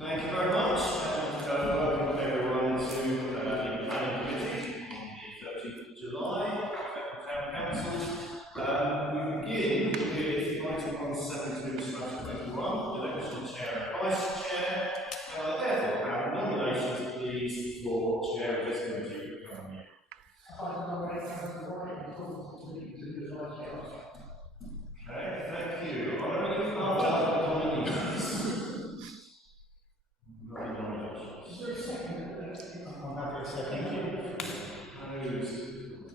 Thank you very much, and welcome everyone to the Planning Committee on the 13th of July, Town Council. We begin with item 172/21, election of chair and vice chair. I therefore have nominations, please, for chair of this committee for the coming year. Okay, thank you. Are there any other nominees? I'm happy to say thank you.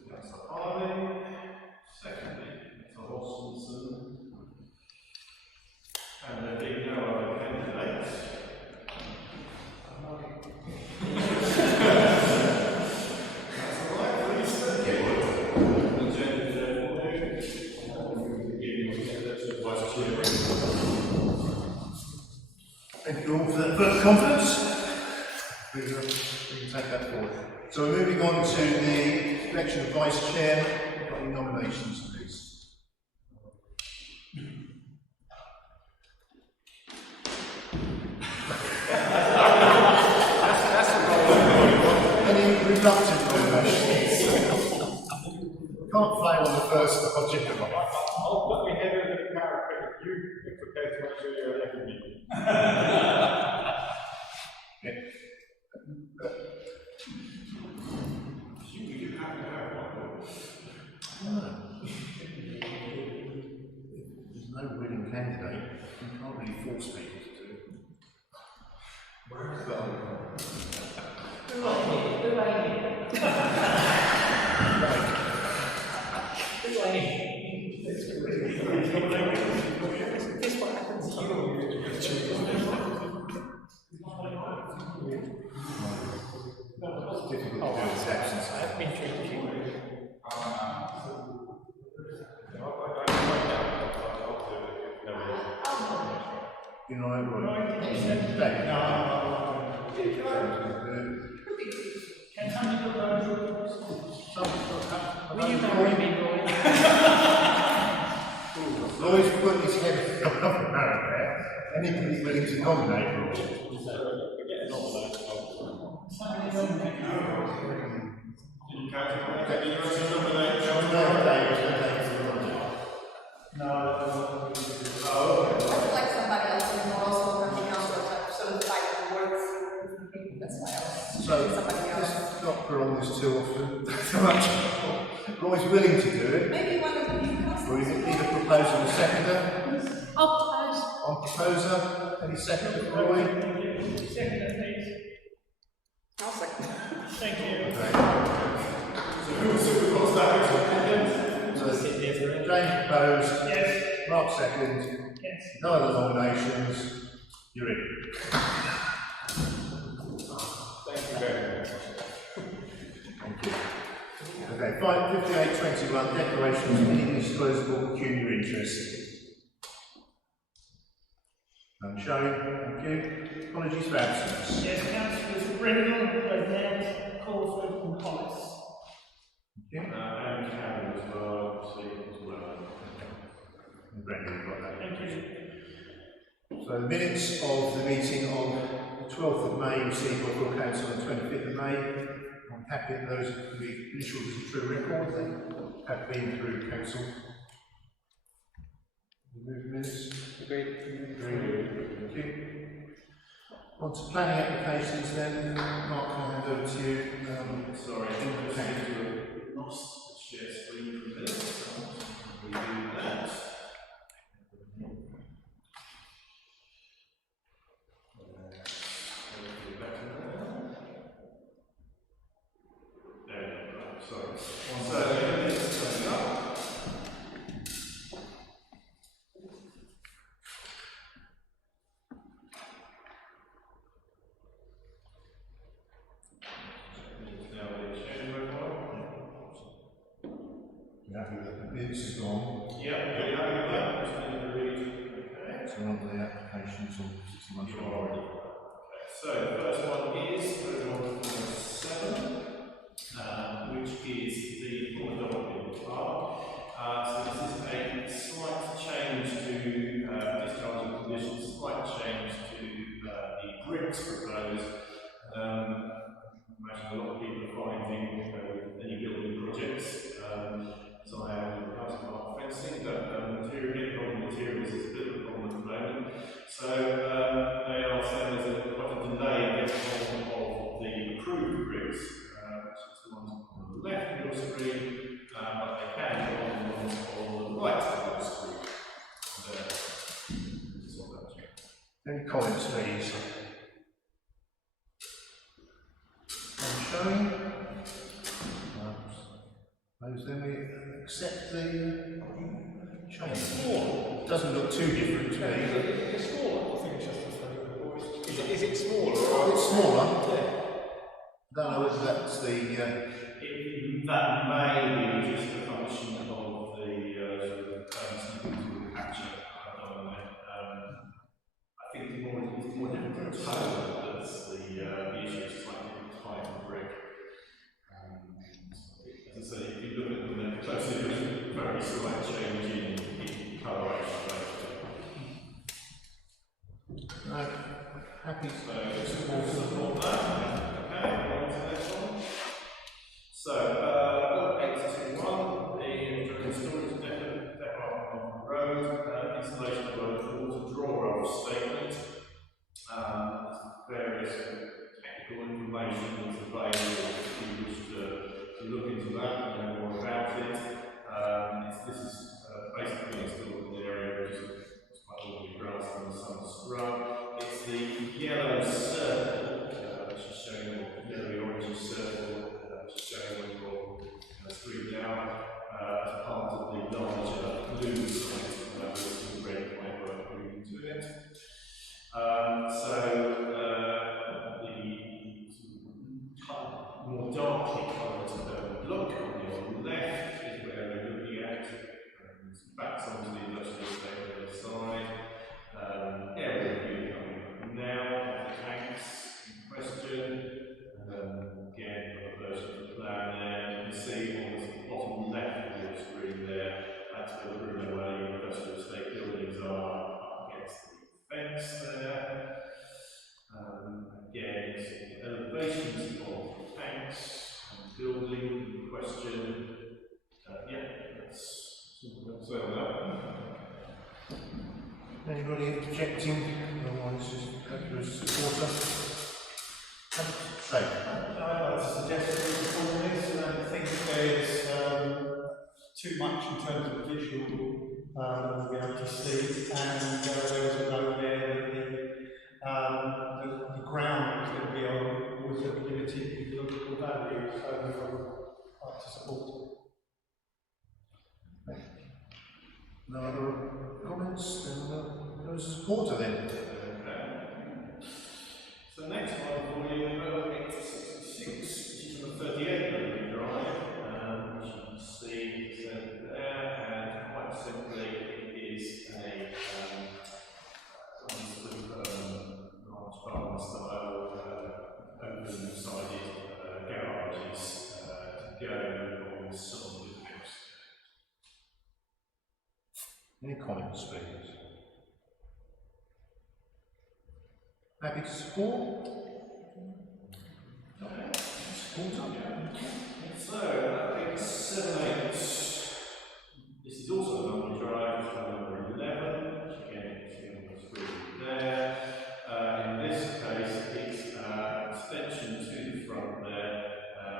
Councillor Harley. Secondly, Mr. Hoskinson. And there being no other candidates. That's all right, please. Thank you. Thank you all for that vote of confidence. We can take that forward. So we're moving on to the election of vice chair. Got any nominations, please? Any reluctant nominations? Can't fly on the first object of life. I'll put my head over the parapet if you prepare to make sure you're elected me. You have to have one. No. There's no winning candidate. You can't really force people to do it. This what happens to you. It's difficult to do his absence. I've been drinking. You know, right? Will you marry me, Roy? Roy's put his head up the parapet. Anybody's willing to nominate Roy. Like somebody else in the also from the council to sort of fight the words. That's why I was So, somebody else. let's not prolong this too often. Too much. Roy's willing to do it. Maybe one of the new council. We need a proposer and a seconder. Oh, On proposer, any seconder for Roy? Second, please. I'll second. Thank you. So, James proposed, Yes. Mark second, Yes. no other nominations, you're in. Thank you very much. Thank you. Okay, 5821, declarations of indisclosable pecuniary interest. Showing, thank you. Apologies for absence. Yes, councillors Brindle, Burnett, Crawford and Hollis. Thank you. And Karen as well, Steve as well. And Brendan, you've got that. Thank you. So the minutes of the meeting on the 12th of May received by full council on the 25th of May. I'm happy that those can be initialed as a true record. They have been through council. Remove minutes. Agreed. Thank you. On to planning applications then. Mark, I'll hand over to you. Sorry, I think we lost the share screen from this. So we do that. There we go. Sorry. So, this is coming up. This is gone. So on to the applications on 61. So the first one is 7, which is the full adopted park. So this is a slight change to discharging conditions, slight change to the grid So they are saying there's quite a delay in getting hold of the approved bricks, which is the ones on the left of your screen, but they can go on the ones on the right of your screen. Any comments, please? I'm showing. Those then we accept the change. Doesn't look too different to me. It's smaller. I think it's just a photo. Is it smaller? It's smaller. Yeah. I don't know whether that's the. That may be just a function of the capture. I think it's more difficult to tell that's the issue, it's slightly different type of brick. As I say, if you look at them closely, there's a very slight change in coloration. No, happy to support that. Okay, on to the next one. So, 861, the storage depot on the road, installation of a water draw-off statement. Various technical information that's available if you wish to look into that and know more about it. This is basically installed in the area which is quite ordinary grass and some scrub. It's the yellow circle, which is showing the yellowy-orange circle, which is showing on your screen now, as part of the larger blue site, with some red pipework moving to it. The more darkly coloured block on your left is where we're looking at. Back onto the industrial estate on the other side. Area view coming up now, the tanks in question. Again, got a version of the plan there. You can see on the bottom left of your screen there, that's where the Bruno Way industrial estate buildings are up against the fence there. Again, it's the elevations of tanks and building in question. That's all that. Anybody objecting? Otherwise, just go to a supporter. Say. I'd like to suggest that we reform this, and I think there's too much in terms of visual we'll be able to see, and there was a note there that the ground is going to be on with a limited ecological value, so I would like to support it. No other comments? Then there's a supporter then. Okay. So next one for you, 866, which is on the 38 Building Drive, which you can see there, and quite simply it is a large barn style, open-sided garages to go on some of the house. Any comments, please? Happy to support? Supporter? So, 878. This is also a number drive, number 11, which again you can see on the screen there. In this case, it's extension to the front there,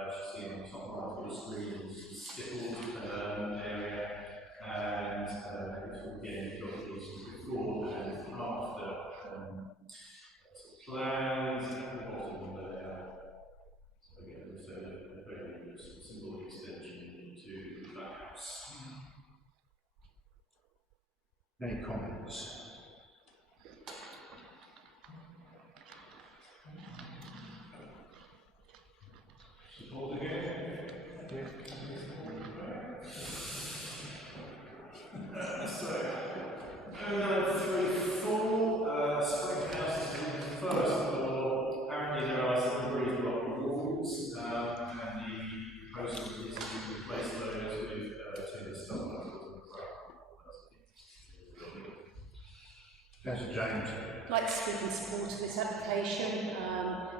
which you see on the top right of your screen, is the stippled area, and again, you've got these before and after plans at the bottom there. So again, it's a very simple extension to the house. Any comments? Support again? So, 0934, Spring House is the first floor. Apparently there are some breeze block walls, and the proposal is to replace those with timber stucco. Councillor James. I'd like to speak in support of this application.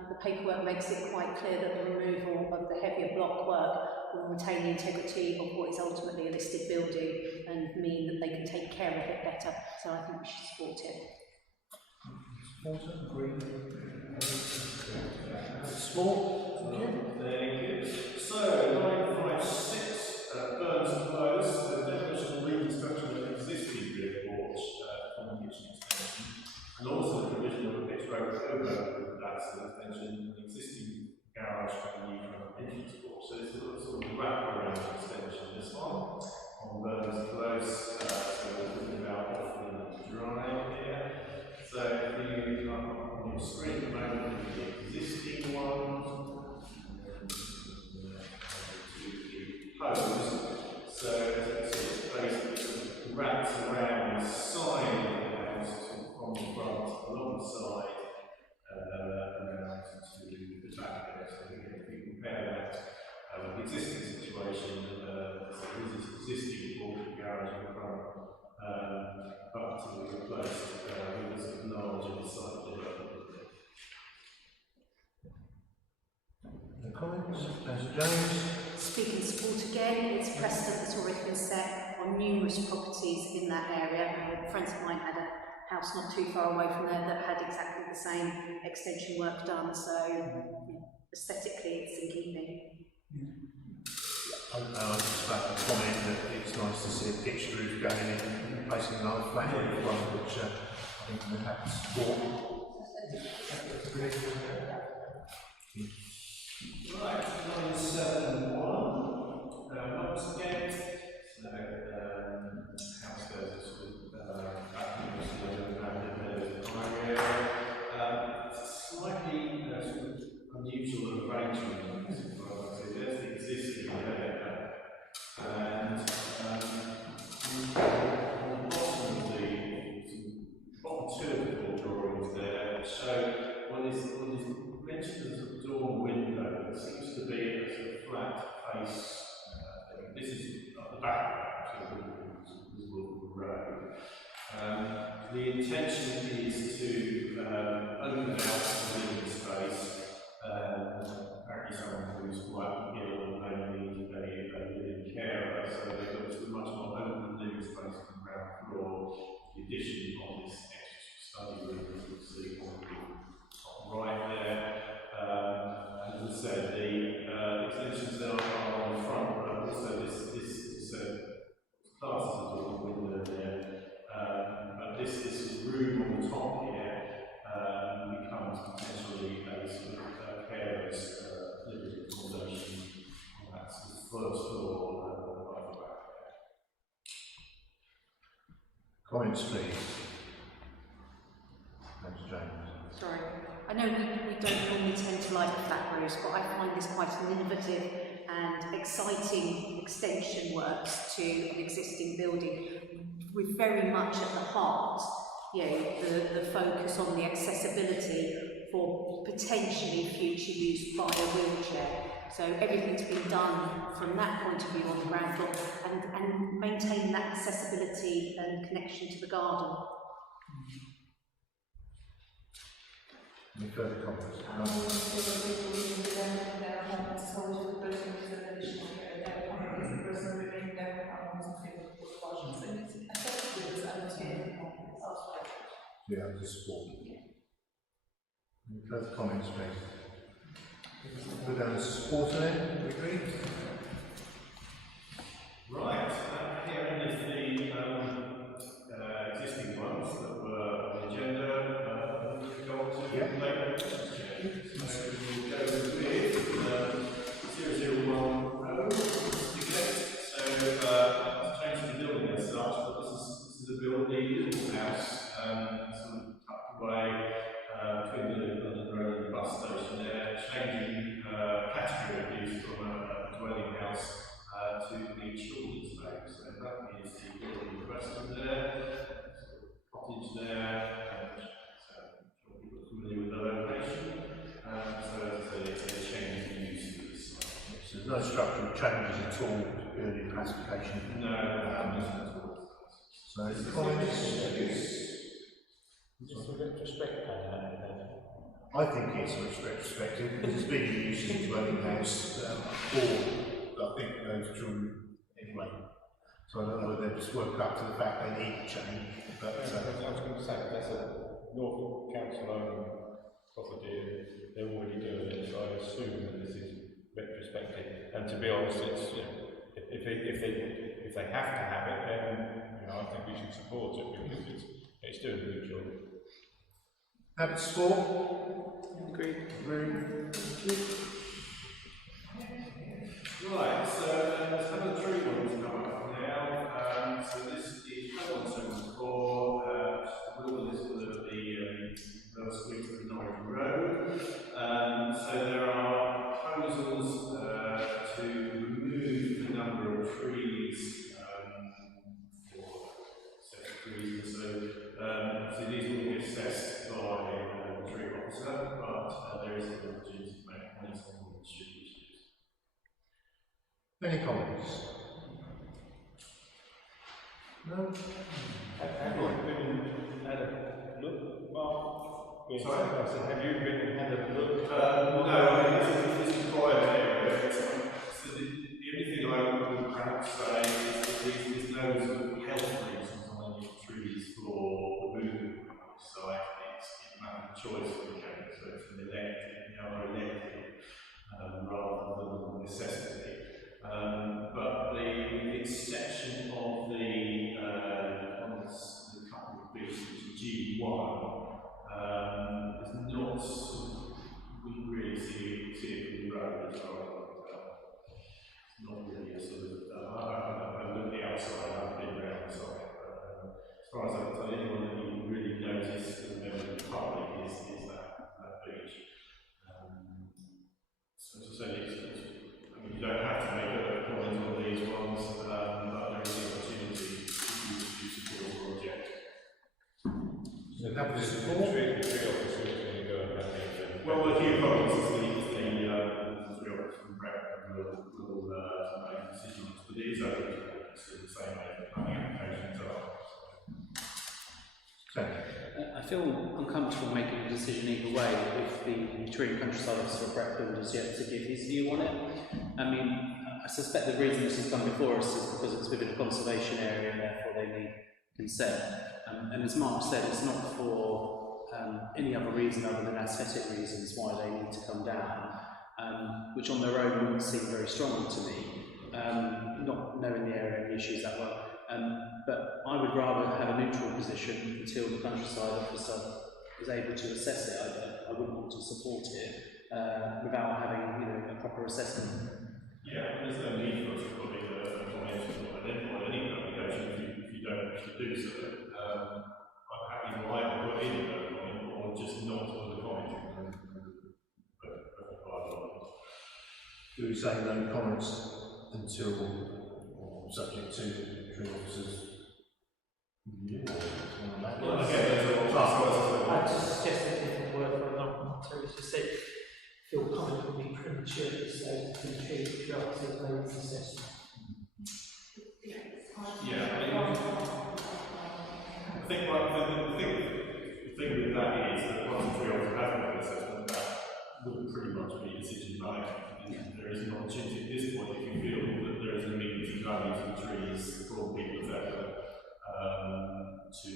The paperwork makes it quite clear that the removal of the heavier block work will retain the integrity of what is ultimately a listed building and mean that they can take care of it better. So I think we should support it. Porter, Green. Sport. Very good. So, 956, Burns Close, the demolition and reconstruction of an existing airport from kitchen extension, and also the provision of a pitch road over that's an extension, an existing garage and a new front entrance port. So it's a sort of wraparound extension, this one, on Burns Close. So we're talking about Offering Drive here. So if you come on your screen at the moment, the existing ones, so it's basically wraps around the side of the house from the front along the side around to the back there. So if you compare that with the existing situation, so this is existing portion garage in the front, but to be replaced with a sort of larger side development. The comments, Councillor Jones. Speaking sport again, it's precedent that's already been set on numerous properties in that area. Friends of mine had a house not too far away from there that had exactly the same extension work done, so aesthetically it's in keeping. I was just about to comment that it's nice to see a pitched roof going in, replacing another flat roof one, which I think we have to support. Right, 971, once again, so house goes sort of back around the area. It's slightly sort of unusual arrangement. So there's the existing there, and on the bottom of the bottom two of the drawings there show what is mentioned as a door window. It seems to be a sort of flat face. This is at the back, so visible from the road. The intention is to open out the living space. Apparently someone who's quite ill may need a living carer, so they've got a much more open living space on the ground floor. The addition of this extra study room, as you'll see on the top right there. As I said, the extensions that are on the front, but also this class as a door window there. But this room on the top here becomes potentially a sort of careless living accommodation on that sort of first floor right the back there. Comments, please. Councillor Jones. Sorry. I know we don't normally tend to like flat roofs, but I find this quite an innovative and exciting extension works to an existing building, with very much at the heart, the focus on the accessibility for potentially future use by a wheelchair. So everything's been done from that point of view on the ground floor, and maintain that accessibility and connection to the garden. Any further comments? Yeah, to support. Any further comments, please? Go down to support then, we agree? Right, here is the existing ones that were on the agenda. Go on to later. So we'll go with 0010. So change the building as such, but this is a building, little house, sort of tucked away between the London Road and the bus station there, changing category of use from a dwelling house to the children's home. So that is the building in question there, cottage there. People are familiar with the location, so as I say, it's a change in use of this site. So there's no structural changes at all to building classification? No, nothing at all. So the comments? Just a retrospect I think it's retrospective, because it's being used as a dwelling house, or I think those children anyway. So I don't know whether they just work up to the fact they need to change, but I was going to say, that's Norfolk Council own property, they're already doing it, so I assume that this is retrospective. And to be honest, it's, you know, if they have to have it, then, you know, I think we should support it because it's doing a good job. Habit score? Agreed. Right, so let's have a tree ones come up now. So this is Hamilton for the wilderness of the street of Norwich Road. So there are proposals to remove the number of trees for set trees. So these will be assessed by the tree officer, but there is an opportunity to make comments on the issues. Any comments? No? Have you been and had a look, Mark? Sorry? I said, have you been and had a look? No, I think this is quite an area. So the only thing I would perhaps say is that there's no sort of health reasons on any trees for removing them on the site. It's a matter of choice for the county, so it's an elected, rather than a necessity. But the exception of the couple of bits, which is G1, is not we really see it in the road as well. It's not really a sort of I look at the outside, I've been around the side. As far as I can tell, anyone that you really notice as a member of the public is that beach. So as I said, you don't have to make a comment on these ones, but there is an opportunity to support the project. So that was The four. tree officer is going to go and have the Well, a few comments is the three officers from Brexit will make decisions, but it is open to the same way that planning applications are. I feel uncomfortable making a decision either way if the Tree and Countryside Officer of Bradford has yet to give his view on it. I mean, I suspect the reason this has come before us is because it's within a conservation area and therefore they need consent. And as Mark said, it's not for any other reason other than aesthetic reasons why they need to come down, which on their own wouldn't seem very strong to me, not knowing the area and the issues that well. But I would rather have a neutral position until the Countryside Officer is able to assess it. I wouldn't want to support it without having, you know, a proper assessment. Yeah, there's no need for us to put in a comment or identify any application if you don't wish to do so. I'm happy to either put in a comment or just not put a comment. Do we say no comments until, or subject to tree officers? Well, again, there's a I just suggest a different word for not to just say feel comment would be premature to say to the tree officer of those assessment. Yeah, I think the thing with that is that once the tree officer has made an assessment, that would pretty much be a decision made. There is an opportunity at this point, if you feel that there is an immediate value to the trees for people that to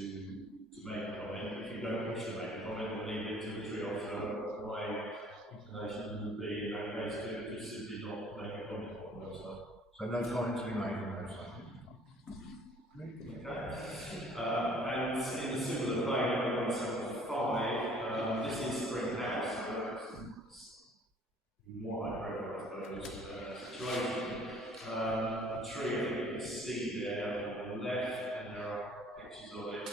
make a comment. If you don't wish to make a comment, then leave it to the tree officer. My inclination would be in that case to just simply not make a comment on the website. So no comments to be made on those things. Okay. And in a similar vein, number 175, this is Spring House, more hyper, I suppose, situation. A tree that you can see there on the left, and there are pictures of it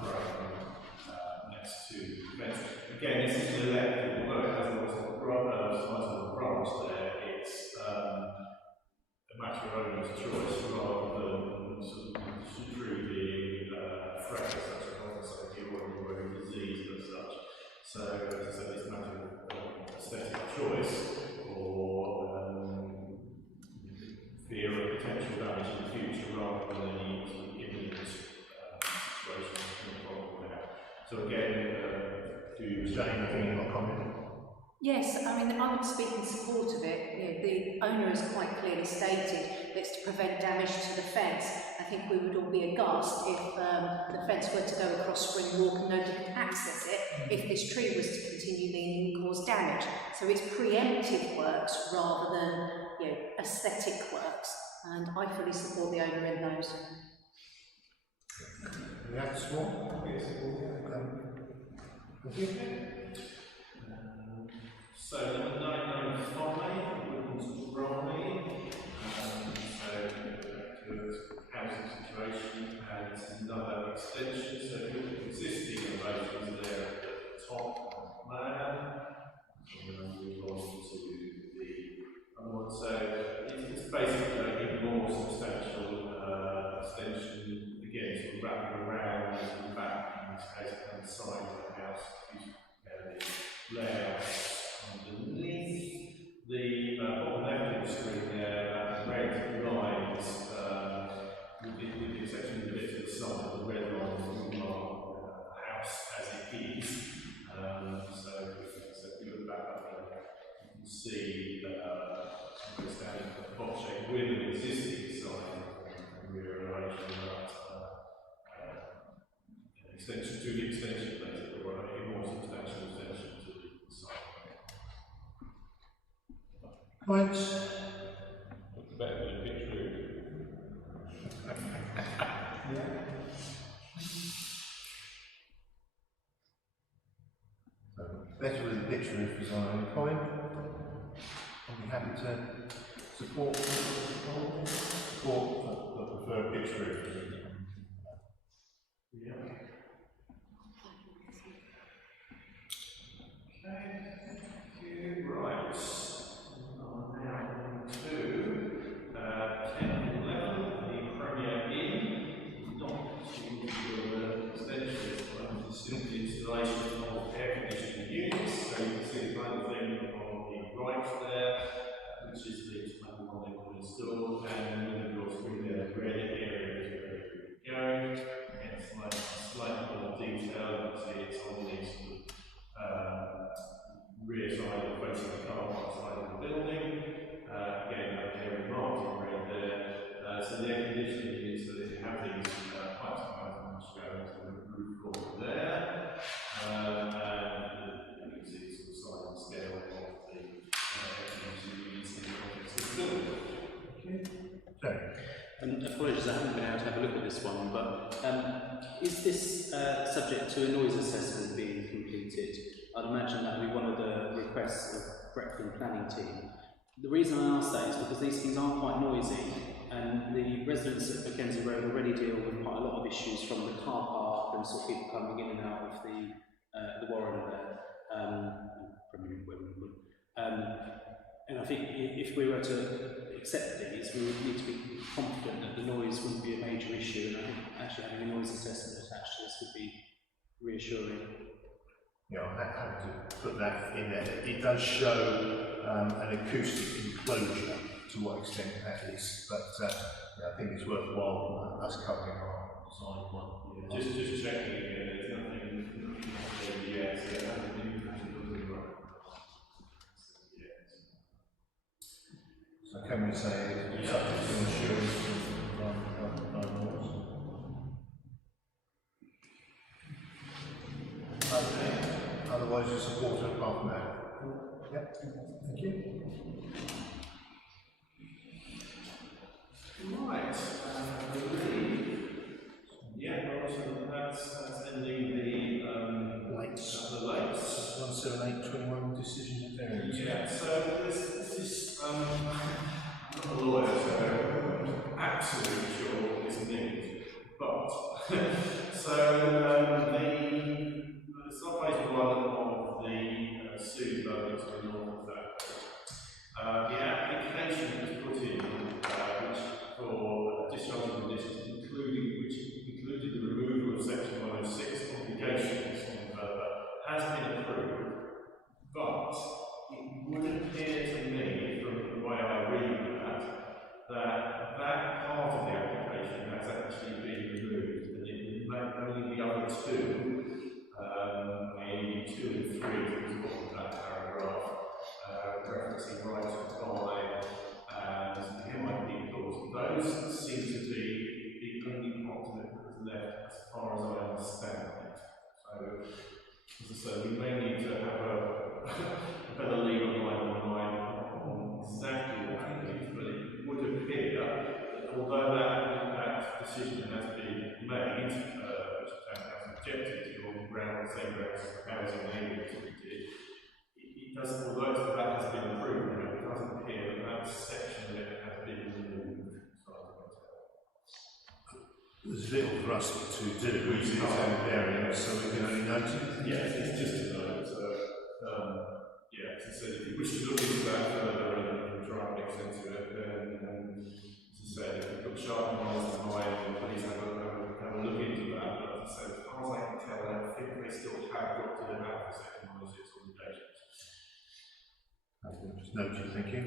growing next to the fence. Again, this is the left, although it has a size of a branch there, it's a matter of owner's choice rather than sort of tree being fresh as such, so you're already diseased as such. So, as I said, it's a matter of aesthetic choice or fear of potential damage in the future rather than any sort of imminent situation in the problem now. So again, do you Jane, any more comment? Yes, I mean, I would speak in support of it. You know, the owner has quite clearly stated that's to prevent damage to the fence. I think we would all be aghast if the fence were to go across Spring Walk and nobody could access it if this tree was to continue leaning and cause damage. So it's preemptive works rather than, you know, aesthetic works, and I fully support the owner in those. We have this one. So number 995, Woodlands Bromley. So housing situation, and this is another extension. So the existing arrangements there at the top plan. And then we move on to the other one. So it's basically a more substantial extension. Again, sort of wrapping around the back, in this case, and the side of the house. The layout underneath the bottom left of the screen there, red lines, with the exception of the bit to the side, the red lines mark the house as it is. So if you look back up there, you can see that it's down a box shape with an existing sign and rearranging that extension to the extension plate, or a more substantial extension to the side. Points? Better than a pitch roof. So, better with the pitch roof design in point. I'll be happy to support the preferred pitch roof. Yeah. Okay, thank you. Right. Now to 10 and 11, the Premier Inn. Not your extension, but simply installation of air conditioning units. So you can see the kind of thing on the right there, which is the one they want to install, and then of course through the red area is where you go. Again, slightly more detail. You can see it's on the sort of rear side of facing the car park side of the building. Again, that area marked in red there. So the air conditioning units, so that you have these pipes which go into the roof floor there. And you can see the sort of size and scale of the air conditioning units in the context of the building. Sorry. And apologies, I haven't been able to have a look at this one, but is this subject to a noise assessment being completed? I'd imagine that would be one of the requests of Bretton planning team. The reason I ask that is because these things are quite noisy, and the residents at Mackenzie Road already deal with quite a lot of issues from the car park and sort of people coming in and out of the Warren there, from Wimbledon. And I think if we were to accept these, we would need to be confident that the noise wouldn't be a major issue, and I think actually having a noise assessment attached to this would be reassuring. Yeah, I'm happy to put that in there. It does show an acoustic enclosure to what extent that is, but yeah, I think it's worthwhile us covering our design one. Yeah, just checking again, there's nothing yet, so it hasn't been right. So can we say it's subject to insurance and laws? Okay. Otherwise, you support it apart from that. Yep. Thank you. Right, I believe. Yeah, also that's ending the Lights. The lights. 17821 decision and variance. Yeah, so this is I'm not a lawyer, so I'm absolutely sure what this means. But so it's not phase one of the Sue vote to the north of that. The application was put in, which for discharge of conditions, which included the removal of section 106 obligations on the developer, has been approved. But it would appear to me, from the way I read that part of the application has actually been removed, and it as far as I understand it. So, as I say, we may need to have a better legal line on exactly what that means, but it would appear that although that decision has been made, which the town has objected to on grounds, same grounds as the housing neighbourhood we did, it doesn't, although that has been approved, it doesn't appear that section of it has been removed, as far as I can tell. There's little for us to do, we see it's a variance, so we can only note it. Yeah, it's just a note. Yeah, as I said, if you wish to look into that further and try and make sense of it, then, as I said, if you've got sharp minds in mind, then please have a look into that. But as I said, as far as I can tell, I think they still have got to the back for second its obligations. Just note it, thank you.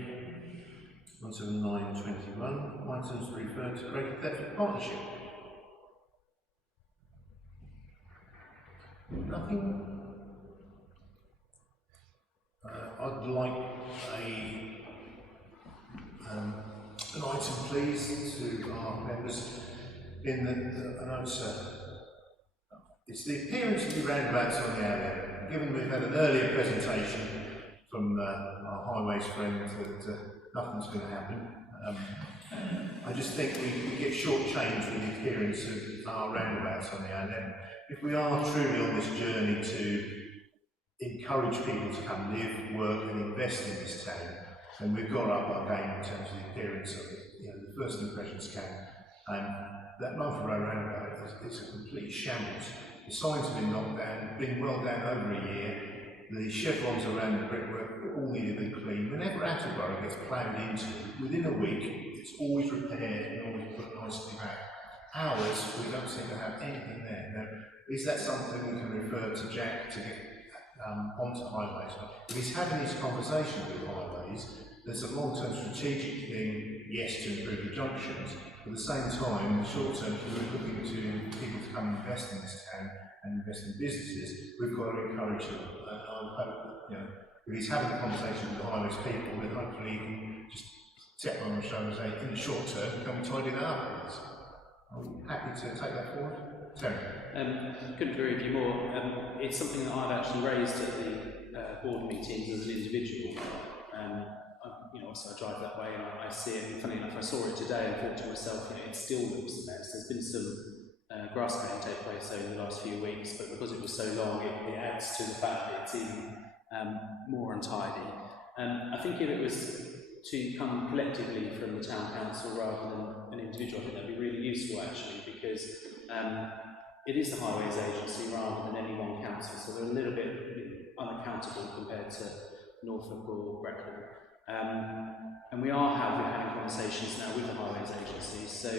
17921, items referred to Greater Thetford Partnership. Nothing. I'd like an item, please, to our members. In the, I know it's the appearance of the roundabouts on the area. Given we've had an earlier presentation from our highways friends that nothing's going to happen, I just think we get shortchanged with the appearance of our roundabouts on the area. If we are truly on this journey to encourage people to come live, work and invest in this town, then we've got up our game in terms of the appearance of it. You know, the first impressions count. And that Mumford Road roundabout is a complete shambles. The signs have been knocked down, been well down over a year. The chevrons around the brickwork all need to be cleaned. Whenever Attleborough gets ploughed into, within a week, it's always repaired and always put nicely back. Ours, we don't seem to have anything there. Now, is that something we can refer to Jack to get onto highways? If he's having these conversations with highways, there's a long-term strategic thing, yes, to improve the junctions, but at the same time, in the short term, if we're looking to people to come and invest in this town and invest in businesses, we've got to encourage them. And I hope that, you know, if he's having a conversation with the highways people, then hopefully he can just tap on the shoulder and say, in the short term, come and tidy that up, please. I'm happy to take that forward. Terry. Couldn't agree with you more. It's something that I've actually raised at the board meetings as an individual. You know, so I drive that way and I see it. And funny enough, I saw it today and thought to myself, you know, it still looks a mess. There's been some grass cutting take place over the last few weeks, but because it was so long, it adds to the fact that it's even more untidy. I think if it was to come collectively from the town council rather than an individual, I think that'd be really useful actually, because it is the highways agency rather than any one council, so they're a little bit, you know, unaccountable compared to Norfolk or Brecon. And we are having conversations now with the highways agencies, so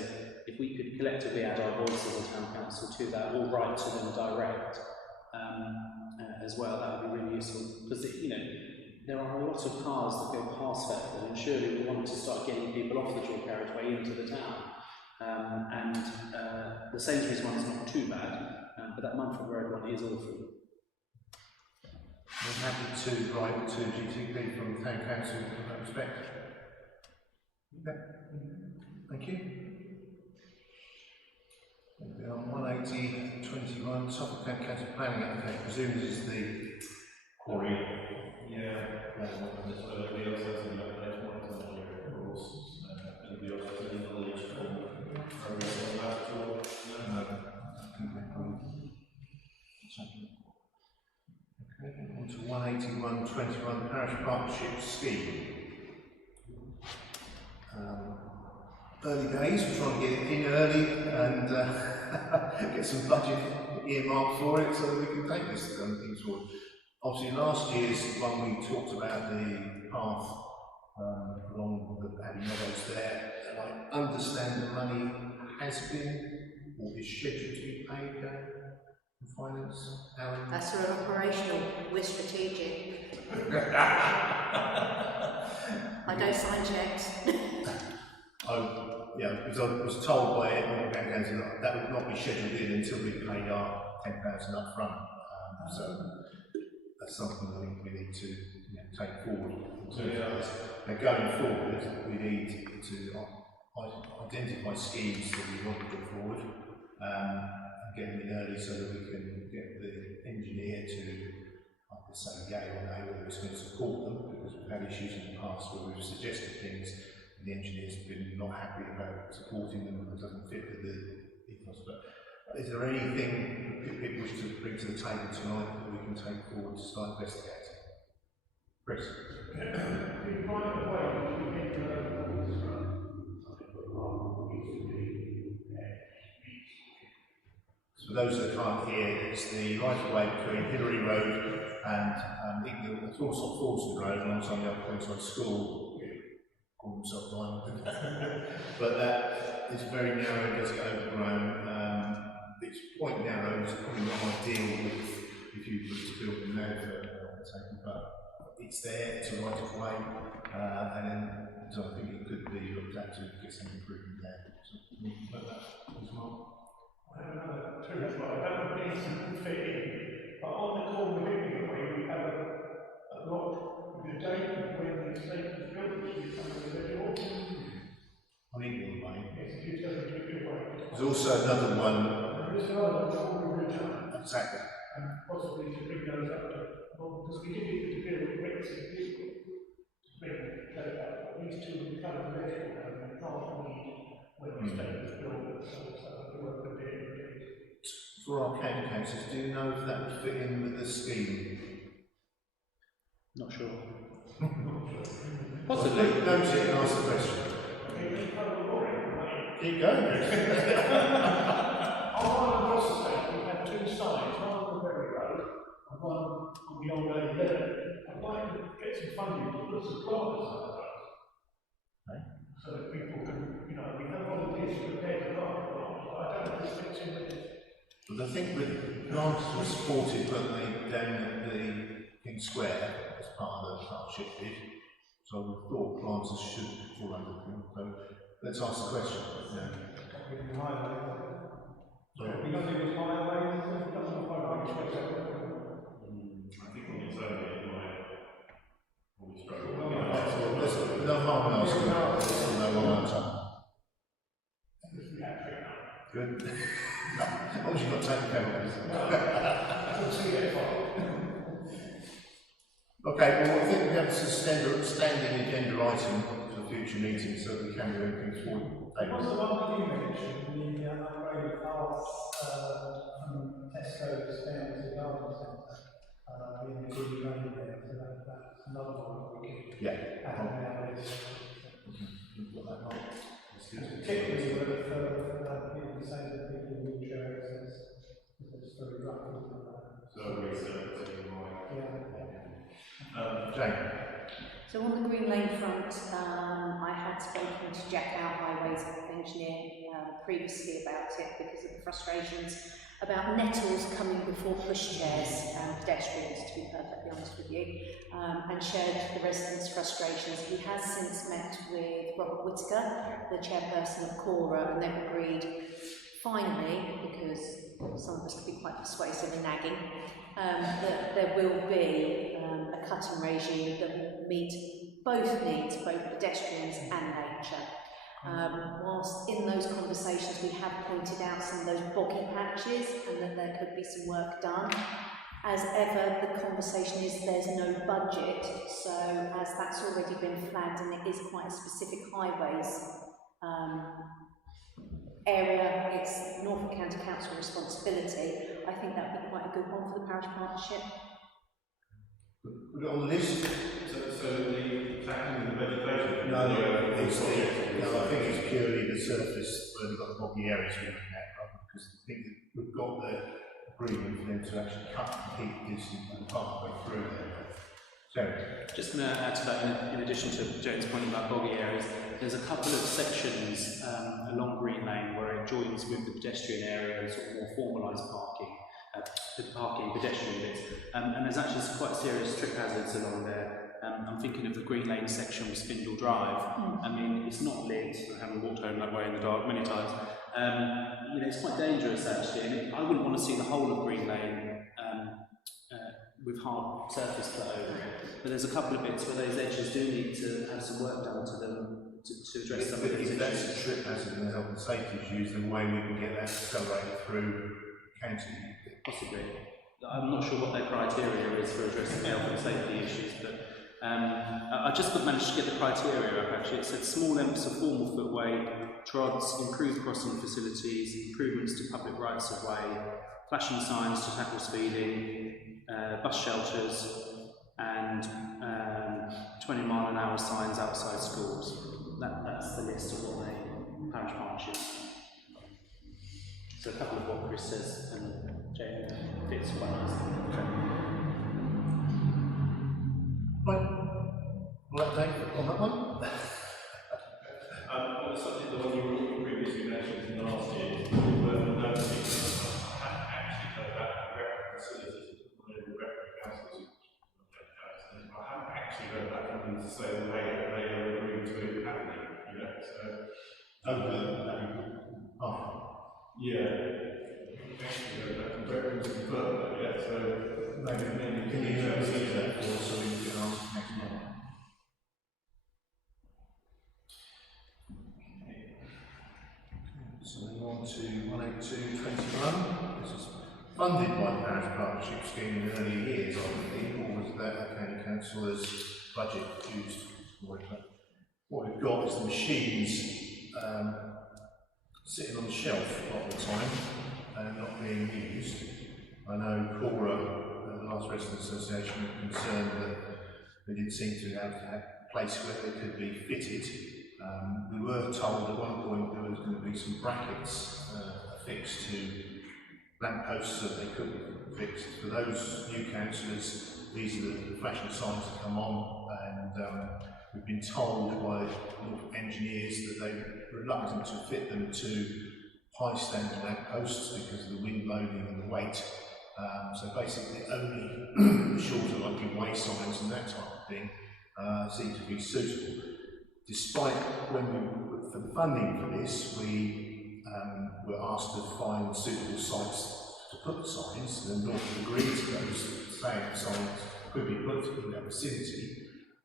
if we could collectively add our voices as town council to that, or write to them direct as well, that would be really useful, because you know, there are a lot of cars that go past Thetford, and surely we want to start getting people off the dual carriageway into the town. The Sainsbury's one is not too bad, but that Mumford Road one is awful. I'm happy to write to GTP from the Town Council in that respect. Okay. Thank you. We're on 180.21, Suffolk Town Council planning application. I presume this is the quarry. Yeah, that's what everybody else has in that place, one of them, of course. Anybody else has any knowledge or progress on that at all? No. Okay, on to 181.21, Parish Partnership Scheme. Early days, we're trying to get it in early and get some budget earmarked for it so that we can take this things forward. Obviously, last year's one we talked about the path along the Paddy Meadows there, and I understand the money has been or is scheduled to be paid in finance. Alan? That's sort of operational, we're strategic. I don't sign checks. Yeah, because I was told by Edmund Council that would not be scheduled in until we paid our 10,000 up front. So that's something I think we need to take forward. So, now going forward, we need to identify schemes that we want to put forward. get them in early so that we can get the engineer to, I could say, yay or nay, whether it's going to support them, because we've had issues in the past where we've suggested things and the engineer's been not happy about supporting them and it doesn't fit with the ethos. But is there anything that people wish to bring to the table tonight that we can take forward to start investigating? Chris? For those that can't hear, it's the right of way between Hillary Road and Thorston Road, alongside the upper Queensland School. Call themselves Diamond. But that is very narrow, it does get overgrown. It's quite narrow, it's probably not ideal if you were to build a now for taking, but it's there, it's a right of way, and then so I think it could be looked at to get some improvement there. So, but that is not. I have another two as well. I don't know if these can fit in, but on the corner of Hickory, we have a block with a date when the estate was built, which is under the visual. On England Way. Yes, it is going to be away. There's also another one. There is another before we return, Exactly. and possibly to bring those up to, well, because we did it to build bricks and people to bring those up. But these two will become a visual and can't need when the estate was built, so we work with it. For our county councils, do you know if that would fit in with the scheme? Not sure. Possibly. Note it and ask the question. Keep going. On the cross estate, we have two sides, one on the Berry Road and one on the old A11. I'd like to get some funding to put some planters on those. Okay. So that people can, we have volunteers prepared to plant plants, but I don't know if it fits in with it. But I think with grants were supported, weren't they, down at the King Square as part of the partnership bid. So we thought planters should fall under them. So let's ask the question. Yeah. I think on its own it might probably struggle. There's no harm in asking. There's no one answer. Good. As long as you've got taken penalties. Okay, well, I think we have a standing agenda item for future meetings so that we can do things forward. What's the one that you mentioned, the upgraded path from Tesco's down to the garden centre in the Green Lane there, so that's another one we can add nowadays. Particularly for people saying that people in wheelchair access, because it's very rough. So resurfacing, Jane. So on the Green Lane front, I had spoken to Jack Out Highways engineer previously about it because of the frustrations about nettles coming before pushchairs and pedestrians, to be perfectly honest with you, and shared the residents' frustrations. He has since met with Robert Whittaker, the chairperson of Cora, and they've agreed, finally, because some of us can be quite persuasive and nagging, that there will be a cutting regime that will meet both needs, both pedestrians and nature. Whilst in those conversations we have pointed out some of those boggy patches and that there could be some work done. As ever, the conversation is there's no budget, so as that's already been flagged and it is quite a specific highways area, it's Norfolk County Council responsibility, I think that would be quite a good one for the parish partnership. Put it on the list. So the tackling the vegetation? No, I think it's purely the surface where we've got the boggy areas we're looking at, right? Because I think that we've got the agreement for them to actually cut and keep this pathway through there. Jerry. Just going to add to that, in addition to Jane's point about boggy areas, there's a couple of sections along Green Lane where it joins with the pedestrian area and sort of more formalised parking, pedestrian bits, and there's actually some quite serious trip hazards along there. I'm thinking of the Green Lane section with Spindle Drive. I mean, it's not lit, I haven't walked home that way in the dark many times. It's quite dangerous actually, and I wouldn't want to see the whole of Green Lane with hard surface put over it. But there's a couple of bits where those edges do need to have some work done to them to address some of these issues. If that's a trip hazard and health and safety issues, then way we can get that accelerated through county. Possibly. I'm not sure what their criteria is for addressing health and safety issues, but I just managed to get the criteria up actually. It said small lengths of formal footway, trods, improved crossing facilities, improvements to public rights of way, flashing signs to tackle speeding, bus shelters, and 20-mile-an-hour signs outside schools. That's the list of what they parish partnerships. So a couple of what Chris says and Jane fits quite nicely. Right, Dave, on that one? Well, something the one you previously mentioned last year, we were noticing actually that facilities, one of the reference councils, I haven't actually heard that from them to say that they are agreeing to it happening, you know, so. Yeah. Actually heard that from reference confirmed that, yeah, so. Maybe can you repeat that for us so we can answer next month? So then on to 182.21. This is funded by the Parish Partnership Scheme in earlier years, I believe, or was that a county councillor's budget used? What we've got is the machines sitting on the shelf a lot of the time and not being used. I know Cora, the last resident association, were concerned that they didn't seem to have a place where they could be fitted. We were told at one point there was going to be some brackets affixed to lampposts that they couldn't fix. For those new councillors, these are the flashing signs that come on, and we've been told by engineers that they're reluctant to fit them to high standard lampposts because of the wind loading and the weight. So basically only the shorter like big way signs and that type of thing seem to be suitable. Despite when we, for the funding for this, we were asked to find suitable sites to put the signs, and North agreed to those, saying the signs could be put in that vicinity.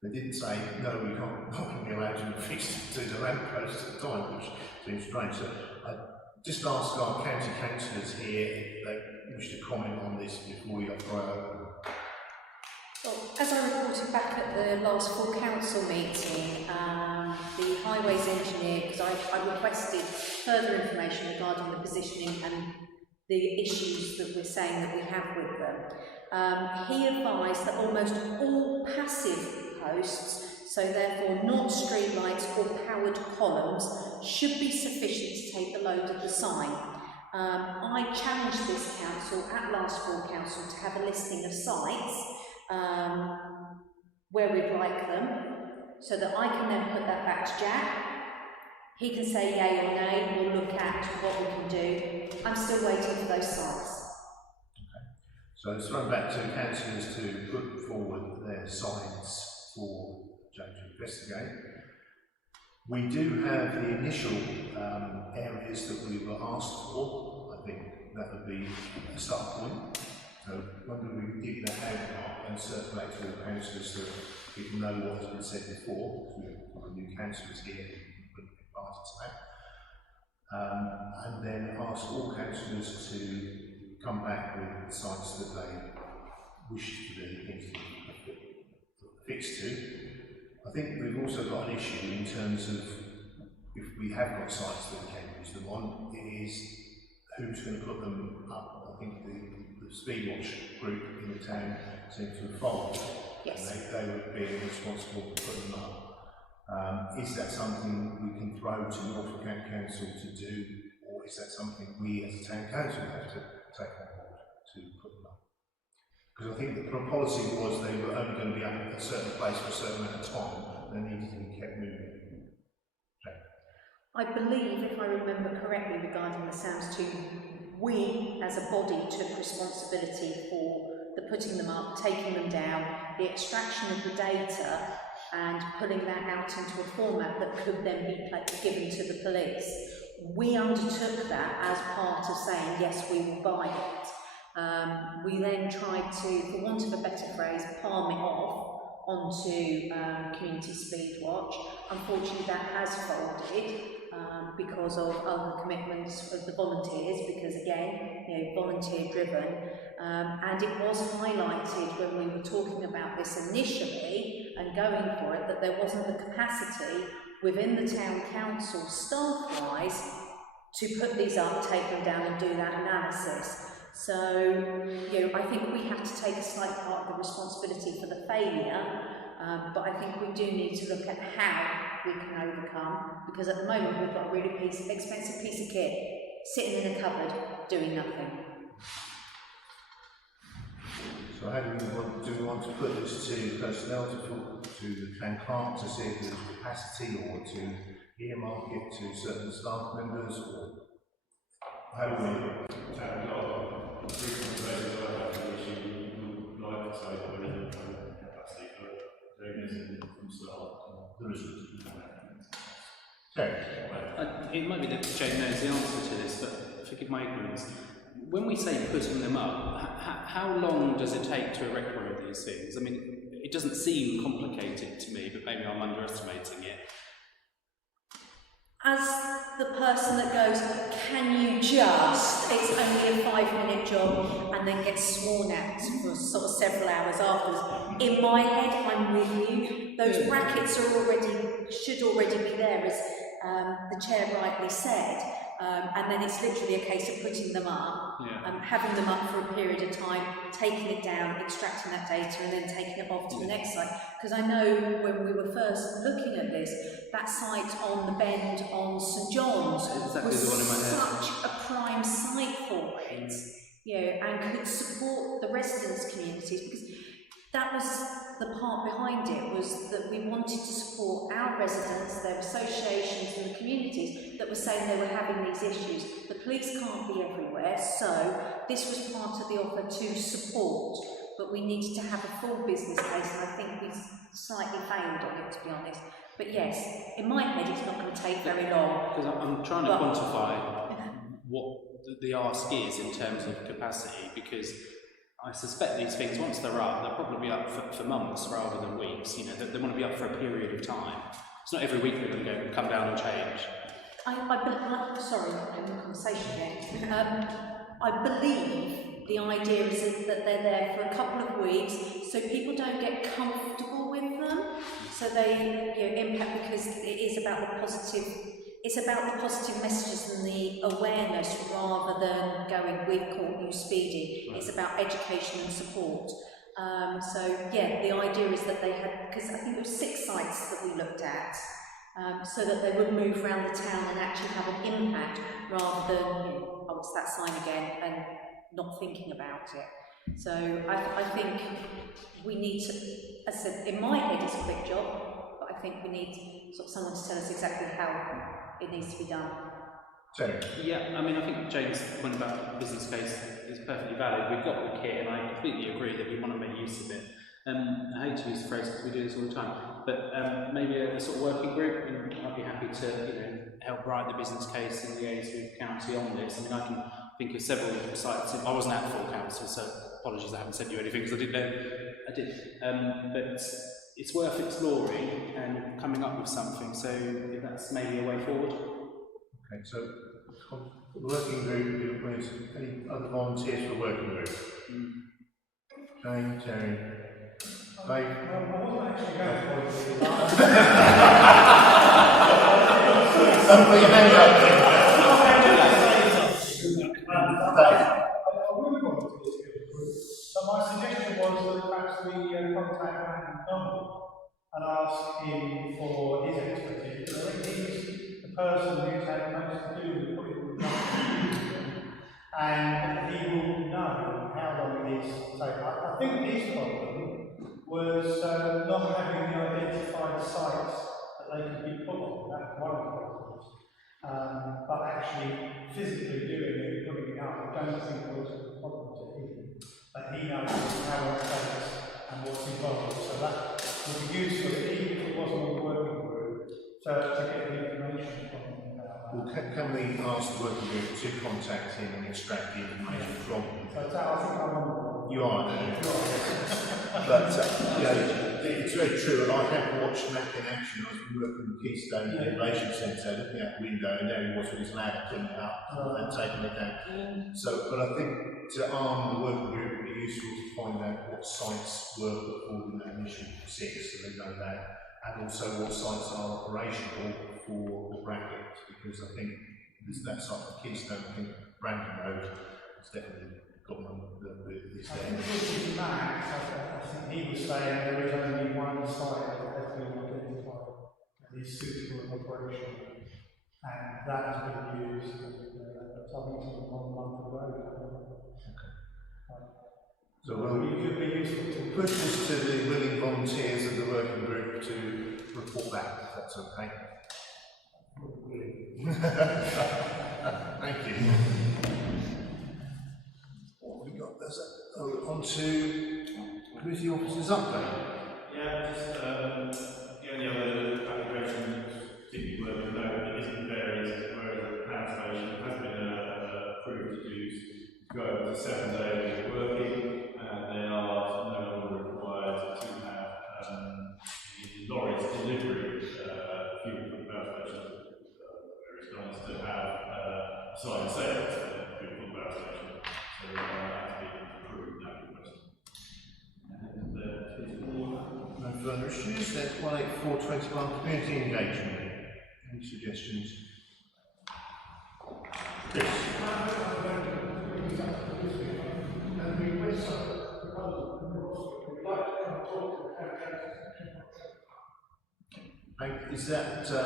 They didn't say, no, we can't, not going to be allowed to fix to the lamppost at the time, which seems strange. So I just ask our county councillors here if they wish to comment on this before we throw open. Well, as I reported back at the last full council meeting, the highways engineer, because I requested further information regarding the positioning and the issues that we're saying that we have with them, he advised that almost all passive posts, so therefore not street lights or powered columns, should be sufficient to take the load of the sign. I challenged this council at last full council to have a listing of sites where we'd like them, so that I can then put that back to Jack. He can say yay or nay, we'll look at what we can do. I'm still waiting for those sites. Okay. So it's thrown back to councillors to put forward their signs for Jack to investigate. We do have the initial areas that we were asked for. I think that would be a start point. So whether we can dig that out and circulate to the councillors so that people know what has been said before, because we've got new councillors here who wouldn't be invited to that. And then ask all councillors to come back with the sites that they wish to be fixed to. I think we've also got an issue in terms of if we have got sites that we can use them on, it is who's going to put them up. I think the Speedwatch group in the town seem to have followed. Yes. They would be responsible for putting them up. Is that something we can throw to Norfolk County Council to do, or is that something we as a town council have to take on board to put them up? Because I think the policy was they were only going to be up at a certain place for a certain amount of time, they needed to be kept moving. I believe, if I remember correctly regarding the Sam's 2, we as a body took responsibility for the putting them up, taking them down, the extraction of the data and pulling that out into a format that could then be given to the police. We undertook that as part of saying, yes, we will buy it. We then tried to, for want of a better phrase, palm it off onto Community Speedwatch. Unfortunately, that has folded. because of other commitments of the volunteers, because again, volunteer driven, and it was highlighted when we were talking about this initially and going for it that there wasn't the capacity within the town council staff-wise to put these up, take them down and do that analysis. So, I think we have to take a slight part of the responsibility for the failure, but I think we do need to look at how we can overcome, because at the moment we've got a really expensive piece of kit sitting in a cupboard doing nothing. So how do we want to put this to personnel, to the town clerk to see if there's capacity, or to earmark it to certain staff members, or how do we? Town clerk, frequent places I have to which you would like to say that there isn't capacity for doing this from staff. There isn't. Okay. It might be that Jane knows the answer to this, but forgive my ignorance. When we say putting them up, how long does it take to erect one of these things? I mean, it doesn't seem complicated to me, but maybe I'm underestimating it. As the person that goes, can you just, it's only a 5-minute job, and then gets sworn at for sort of several hours afterwards. In my head, I'm with you. Those brackets should already be there, as the chair rightly said. And then it's literally a case of putting them up, having them up for a period of time, taking it down, extracting that data, and then taking it off to the next site. Because I know when we were first looking at this, that site on the bend on St John's was such a prime site for it, and could support the residents' communities, because that was the part behind it, was that we wanted to support our residents, their associations and the communities that were saying they were having these issues. The police can't be everywhere, so this was part of the offer to support, but we needed to have a full business case, and I think we slightly failed on it, to be honest. But yes, in my head it's not going to take very long. Because I'm trying to quantify what the ask is in terms of capacity, because I suspect these things, once they're up, they'll probably be up for months rather than weeks. They want to be up for a period of time. It's not every week they're going to come down and change. Sorry, I'm in conversation here. I believe the idea is that they're there for a couple of weeks, so people don't get comfortable with them. So they impact, because it is about the positive. It's about the positive messages and the awareness, rather than going, we've caught you speeding. Right. It's about education and support. The idea is that they had, because I think there were 6 sites that we looked at, so that they would move around the town and actually have an impact, rather than, oh, it's that sign again, and not thinking about it. So I think we need to, as I said, in my head it's a quick job, but I think we need sort of someone to tell us exactly how it needs to be done. Terry? Yeah, I mean, I think James' point about the business case is perfectly valid. We've got the kit, and I completely agree that we want to make use of it. I hate to use the phrase because we do this all the time, but maybe a sort of working group, and I'd be happy to help write the business case and liaise with county on this. I mean, I can think of several sites. I wasn't at full council, so apologies I haven't sent you anything because I didn't know I did. But it's worth exploring and coming up with something, so if that's maybe a way forward. Okay, so working group, you're going to any other volunteers for working group? Jane, Terry, Dave? I wasn't actually going to point to the Put your hand up. But my suggestion was that perhaps we contact Donald and ask him for his expertise. I think he's the person who's had most to do with putting the and he will know how long it is to take. I think his problem was not having the identified sites that they could be put on. That's one of the problems. But actually physically doing it and putting it up, I don't think was a problem to him. But he knows how long it takes and what's involved. So that would be useful, even if it wasn't on the working group, to get the information from him about that. Well, can we ask the working group to contact him and extract the information from him? So I think I'm on. You are, then. But it's very true, and I have watched Mac in action. I was working in Keystone Innovation Centre, looking out the window, and there he was with his ladder, putting it up and taking it down. So, but I think to arm the working group would be useful to find out what sites were put forward in that initial 6, so they know that, and also what sites are operational for brackets, because I think that site of Keystone, I think Brandon Road has definitely got one that is I there. think with Max, I think he was saying there is only one site that has been identified that is suitable and operational, and that has been used at Tubington on London Road. So It could be useful to push this to the willing volunteers of the working group to report back, if that's okay. Thank you. What have we got? There's on to committee officers update. Yeah, just the only other application particularly worth of note that isn't there is where the power station has been approved to use go over to 7 days working, and they are no longer required to have the lorries delivering fuel from the power station. Where it's nice to have sign sales for fuel from the power station. So that's been approved in that request. And is all. No further issues. Then 18421 community engagement. Any suggestions? Yes. Is that, do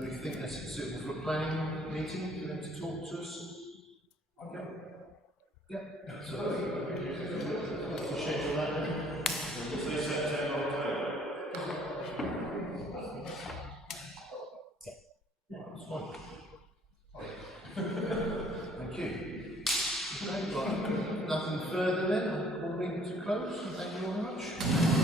we think that's suitable for a planning meeting for them to talk to us? Okay. Yeah. So, what's the schedule that then? Say September, October. Yeah, that's fine. Thank you. Okay, right. Nothing further then. I'm calling to close. Thank you very much.